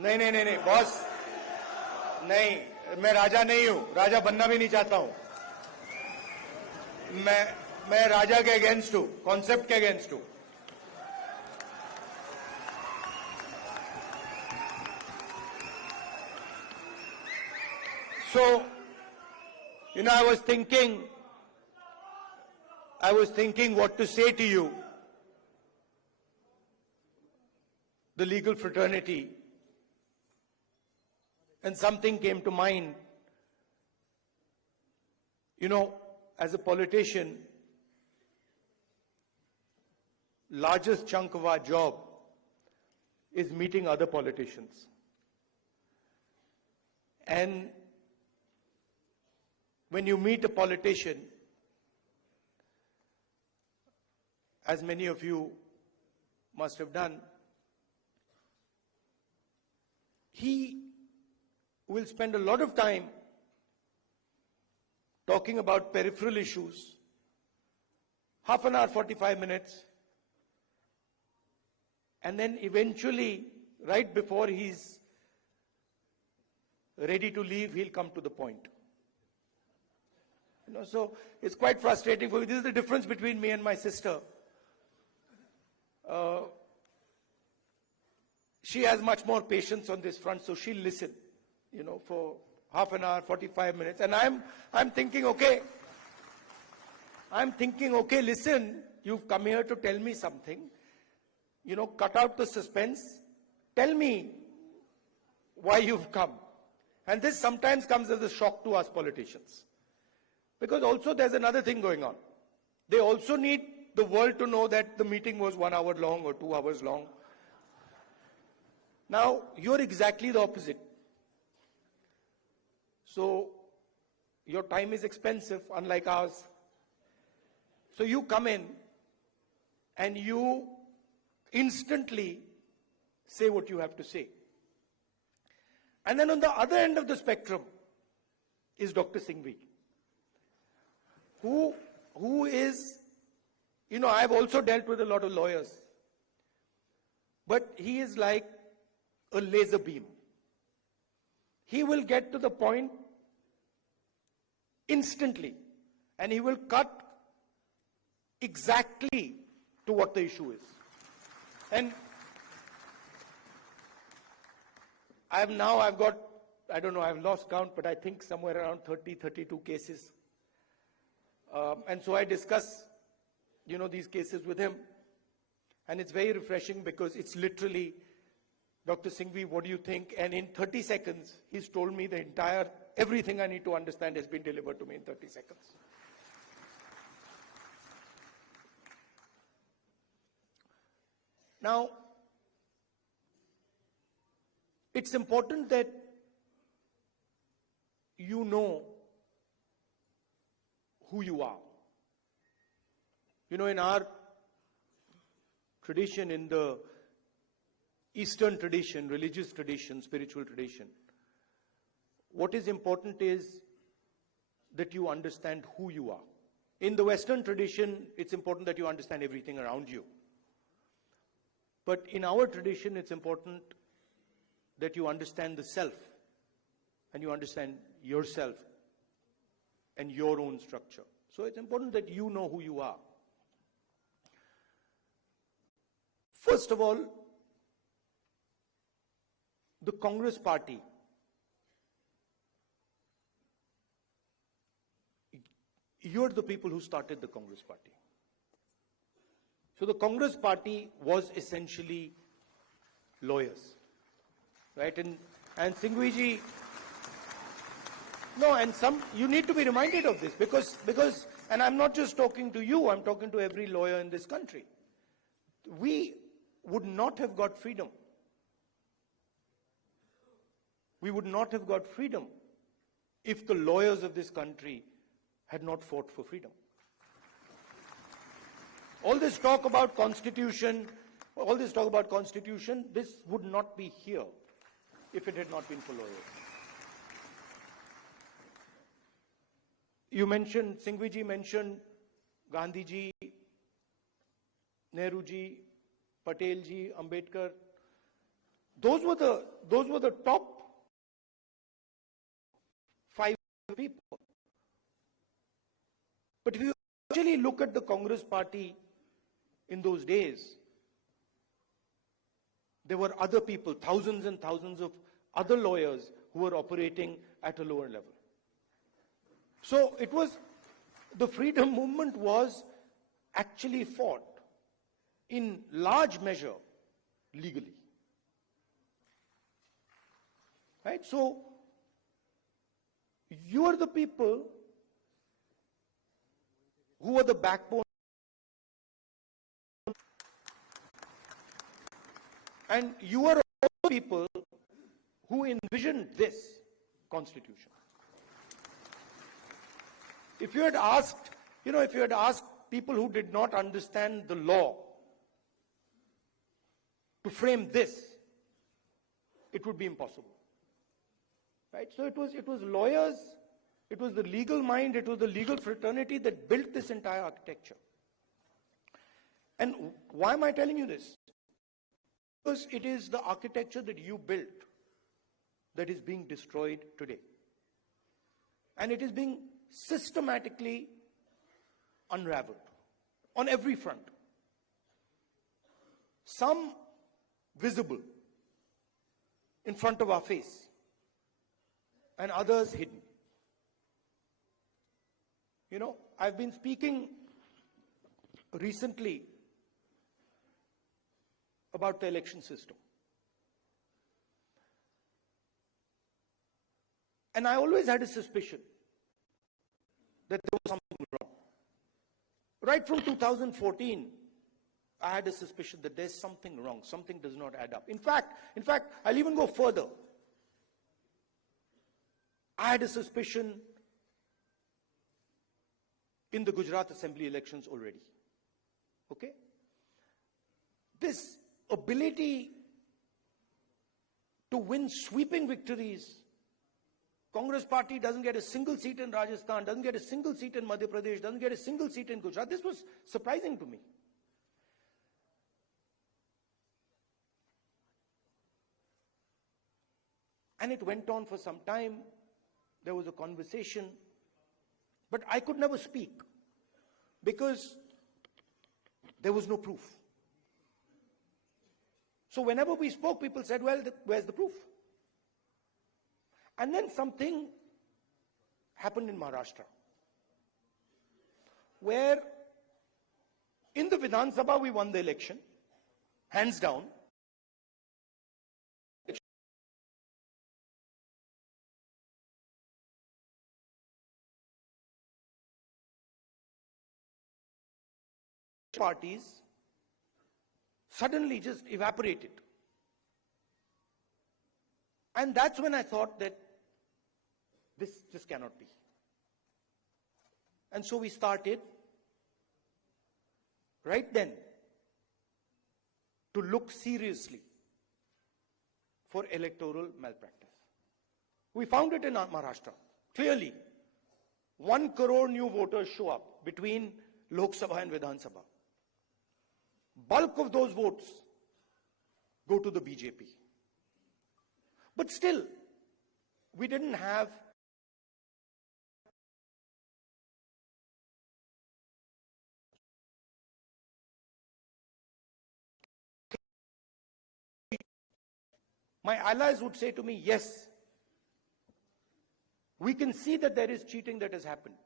नहीं नहीं नहीं नहीं बॉस, नहीं, मैं राजा नहीं हूं, राजा बनना भी नहीं चाहता हूं। मैं राजा के अगेंस्ट हूं, कॉन्सेप्ट के अगेंस्ट हूं। So, you know, I was thinking what to say to you, the legal fraternity, and something came to mind. You know, as a politician, largest chunk of our job is meeting other politicians. And when you meet a politician, as many of you must have done, he will spend a lot of time talking about peripheral issues, half an hour, 45 minutes, and then eventually, right before he's ready to leave, he'll come to the point. You know, so it's quite frustrating for me. This is the difference between me and my sister. She has much more patience on this front, so she'll listen, you know, for half an hour, 45 minutes. And I'm thinking, okay, listen, you've come here to tell me something. You know, cut out the suspense. Tell me why you've come. And this sometimes comes as a shock to us politicians. Because also there's another thing going on. They also need the world to know that the meeting was 1 hour long or 2 hours long. Now, you're exactly the opposite. So, your time is expensive, unlike ours. So you come in and you instantly say what you have to say. And then on the other end of the spectrum is Dr. Singhvi, who is, you know, I've also dealt with a lot of lawyers, but he is like a laser beam. He will get to the point instantly, and he will cut exactly to what the issue is. And I've got, I don't know, I've lost count, but I think somewhere around 30, 32 cases. And so I discuss, you know, these cases with him. And it's very refreshing because it's literally, Dr. Singhvi, what do you think? And in 30 seconds, he's told me the entire, everything I need to understand has been delivered to me in 30 seconds. Now, it's important that you know who you are. You know, in our tradition, in the Eastern tradition, religious tradition, spiritual tradition, what is important is that you understand who you are. In the Western tradition, it's important that you understand everything around you. But in our tradition, it's important that you understand the self, and you understand yourself and your own structure. So it's important that you know who you are. First of all, the Congress party, you're the people who started the Congress party. So the Congress party was essentially lawyers, right? And Singhvi, no, and you need to be reminded of this because, and I'm not just talking to you, I'm talking to every lawyer in this country. We would not have got freedom. We would not have got freedom if the lawyers of this country had not fought for freedom. All this talk about constitution, this would not be here if it had not been for lawyers. You mentioned, Singhvi mentioned Gandhi ji, Nehru ji, Patel ji, Ambedkar, Those were the top 5 people. But if you actually look at the Congress party in those days, there were other people, thousands and thousands of other lawyers who were operating at a lower level. So it was, the freedom movement was actually fought in large measure legally. Right? So you are the people who are the backbone, and you are all the people who envisioned this constitution. If you had asked, if you had asked people who did not understand the law to frame this, it would be impossible. Right? So it was lawyers, it was the legal mind, it was the legal fraternity that built this entire architecture. And why am I telling you this? Because it is the architecture that you built that is being destroyed today. And it is being systematically unraveled on every front. Some visible in front of our face, and others hidden. I've been speaking recently about the election system. And I always had a suspicion that there was something wrong. Right from 2014, I had a suspicion that there's something wrong, something does not add up. In fact, I'll even go further. I had a suspicion in the Gujarat Assembly elections already. Okay? This ability to win sweeping victories. Congress party doesn't get a single seat in Rajasthan, doesn't get a single seat in Madhya Pradesh, doesn't get a single seat in Gujarat. This was surprising to me. And it went on for some time. There was a conversation, but I could never speak because there was no proof. So whenever we spoke, people said, well, where's the proof? And then something happened in Maharashtra, where in the Vidhan Sabha we won the election, hands down. Parties suddenly just evaporated. And that's when I thought that this just cannot be. And so we started right then to look seriously for electoral malpractice. We found it in Maharashtra. Clearly, 1 crore new voters show up between Lok Sabha and Vidhan Sabha. Bulk of those votes go to the BJP. But still, we didn't have my allies would say to me, yes, we can see that there is cheating that has happened,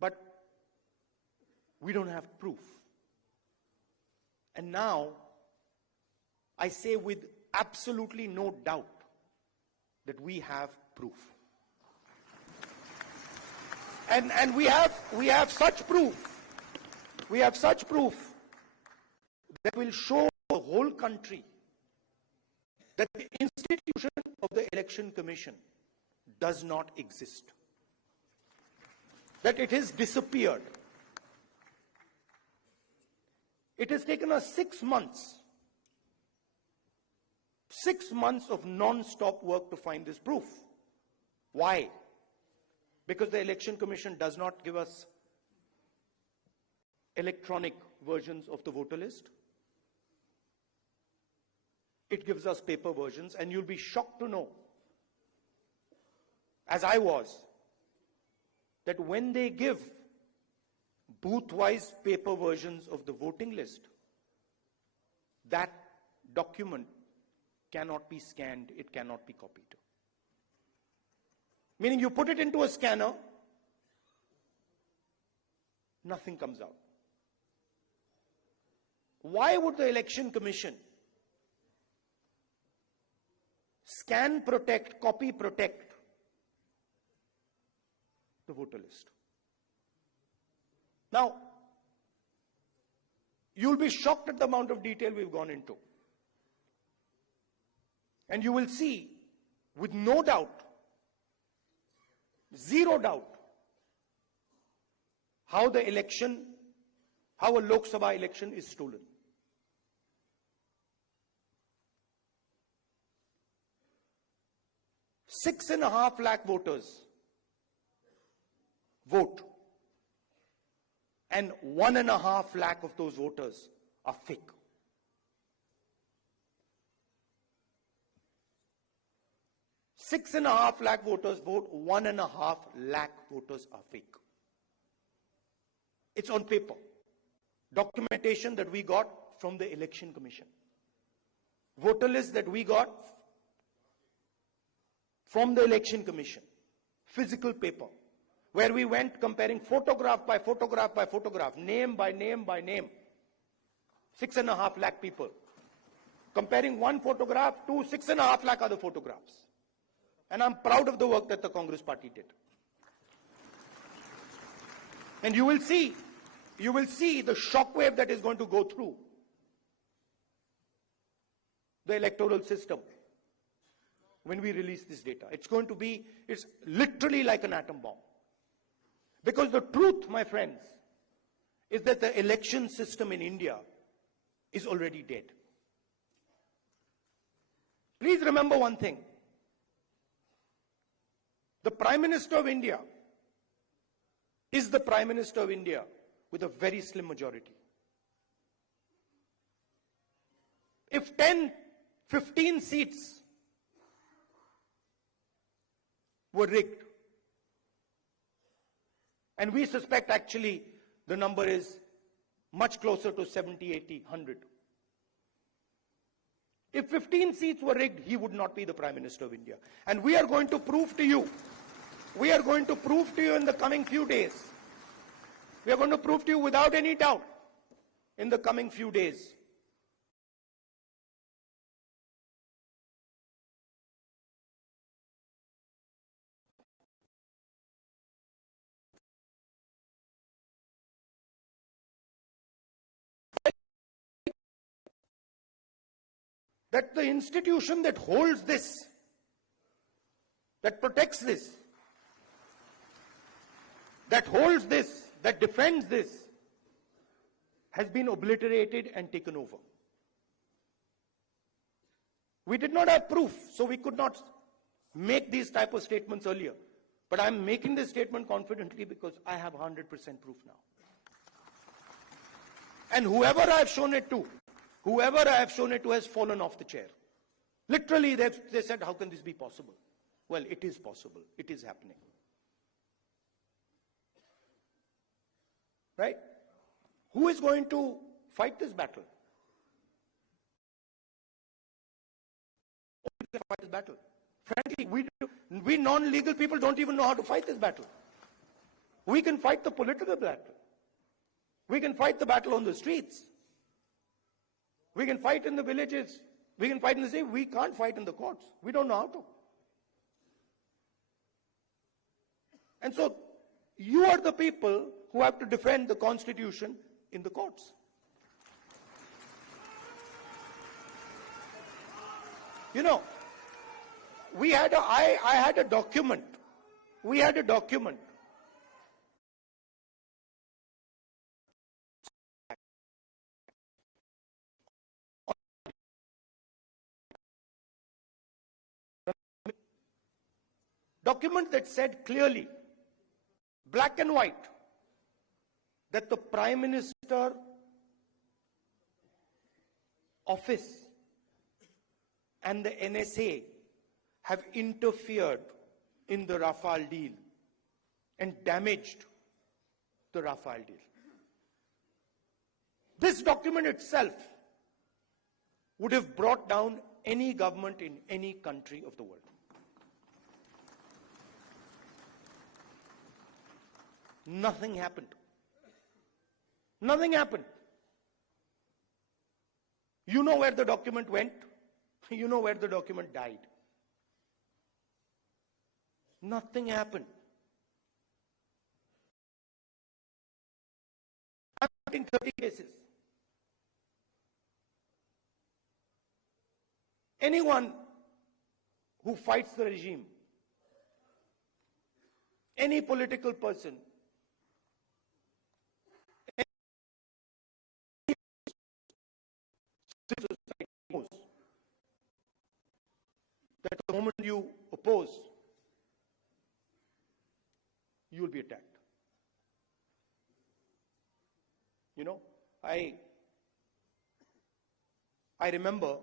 but we don't have proof. And now, I say with absolutely no doubt that we have proof. And we have such proof. We have such proof that will show the whole country that the institution of the Election Commission does not exist. That it has disappeared. It has taken us 6 months. 6 months of non-stop work to find this proof. Why? Because the Election Commission does not give us electronic versions of the voter list. it gives us paper versions, and you'll be shocked to know, as I was, that when they give booth-wise paper versions of the voting list, that document cannot be scanned, it cannot be copied. Meaning you put it into a scanner, nothing comes out. Why would the Election Commission scan protect, copy protect the voter list? Now, you'll be shocked at the amount of detail we've gone into. And you will see, with no doubt, zero doubt, how a Lok Sabha election is stolen. Six and a half lakh voters vote, and 1.5 lakh of those voters are fake. Six and a half lakh voters vote, 1.5 lakh voters are fake. It's on paper. Documentation that we got from the Election Commission. Voter list that we got from the Election Commission. Physical paper. Where we went comparing photograph by photograph by photograph, name by name by name. 6.5 lakh people. Comparing one photograph to 6.5 lakh other photographs. And I'm proud of the work that the Congress party did. And you will see the shockwave that is going to go through the electoral system when we release this data. It's literally like an atom bomb. Because the truth, my friends, is that the election system in India is already dead. Please remember one thing. The Prime Minister of India is the Prime Minister of India with a very slim majority. If 10, 15 seats were rigged, and we suspect actually the number is much closer to 70, 80, 100. If 15 seats were rigged, he would not be the Prime Minister of India. And we are going to prove to you, in the coming few days, we are going to prove to you without any doubt in the coming few days, that the institution that holds this, that protects this, that holds this, that defends this, has been obliterated and taken over. We did not have proof, so we could not make these type of statements earlier. But I'm making this statement confidently because I have 100% proof now. And whoever I have shown it to has fallen off the chair. Literally, they said, how can this be possible? Well, it is possible. It is happening. Right? Who is going to fight this battle? Fight this battle. Frankly, we non-legal people don't even know how to fight this battle. We can fight the political battle. We can fight the battle on the streets. We can fight in the villages. We can fight in the city. We can't fight in the courts. We don't know how to. And so, you are the people who have to defend the Constitution in the courts. You know, I had a document. We had a document. Document that said clearly, black and white, that the Prime Minister office and the NSA have interfered in the Rafale deal and damaged the Rafale deal. This document itself would have brought down any government in any country of the world. Nothing happened. Nothing happened. You know where the document went? You know where the document died. Nothing happened. I'm counting 30 cases. Anyone who fights the regime, any political person, knows that the moment you oppose, you will be attacked. You know, I remember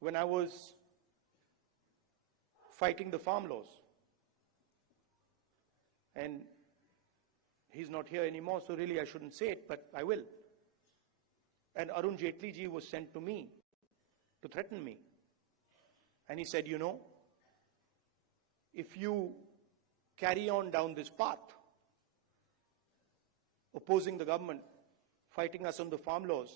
when I was fighting the farm laws, and he's not here anymore, so really I shouldn't say it, but I will. And Arun Jaitley ji was sent to me to threaten me. And he said, you know, if you carry on down this path, opposing the government, fighting us on the farm laws,